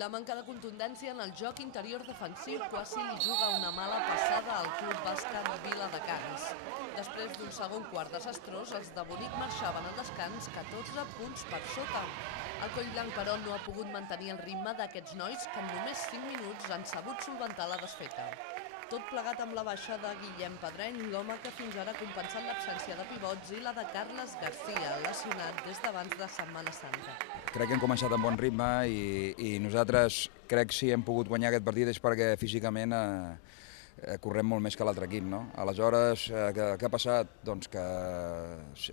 La manca de contundència en el joc interior defensiu quasi li juga una mala passada al Club Bàsquet Viladecans. Després d'un segon quart desastrós, els de Bonic marxaven al descans 14 punts per sota. El Collblanc, però, no ha pogut mantenir el ritme d'aquests nois que en només 5 minuts han sabut solventar la desfeta. Tot plegat amb la baixa de Guillem Pedreny, l'home que fins ara ha compensat l'absència de pivots, i la de Carles García, lesionat des d'abans de Setmana Santa. Crec que hem començat amb bon ritme i nosaltres crec que si hem pogut guanyar aquest partit és perquè físicament correm molt més que l'altre equip. No? Aleshores, què ha passat? Doncs que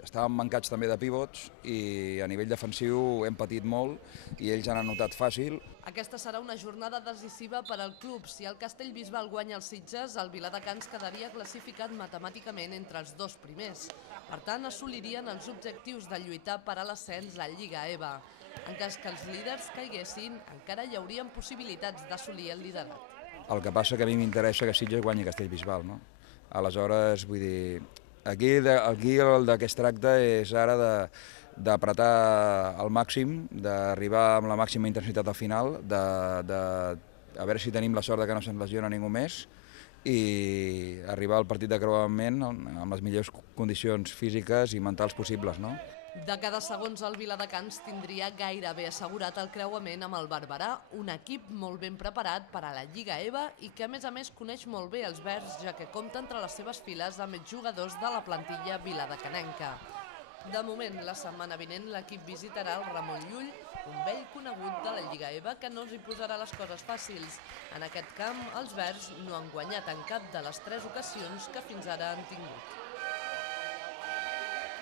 estàvem mancats també de pivots i a nivell defensiu hem patit molt i ells han anotat fàcil. Aquesta serà una jornada decisiva per al club. Si el Castellbisbal guanya els Sitges, el Viladecans quedaria classificat matemàticament entre els dos primers. Per tant, assolirien els objectius de lluitar per a l'ascens a Lliga EVA. En cas que els líders caiguessin, encara hi haurien possibilitats d'assolir el liderat. El que passa que a mi m'interessa que Sitges guanyi Castellbisbal. No? Aleshores, vull dir, aquí el que es tracta és ara d'apretar al màxim, d'arribar amb la màxima intensitat al final, a veure si tenim la sort que no se'n lesiona ningú més i arribar al partit de creuament amb les millors condicions físiques i mentals possibles. No? De cada segons el Viladecans tindria gairebé assegurat el creuament amb el Barberà, un equip molt ben preparat per a la Lliga EVA i que a més coneix molt bé els verds, ja que compta entre les seves files amb jugadors de la plantilla viladecanenca. De moment, la setmana vinent l'equip visitarà el Ramon Llull, un vell conegut de la Lliga EVA que no els hi posarà les coses fàcils. En aquest camp, els verds no han guanyat en cap de les 3 ocasions que fins ara han tingut.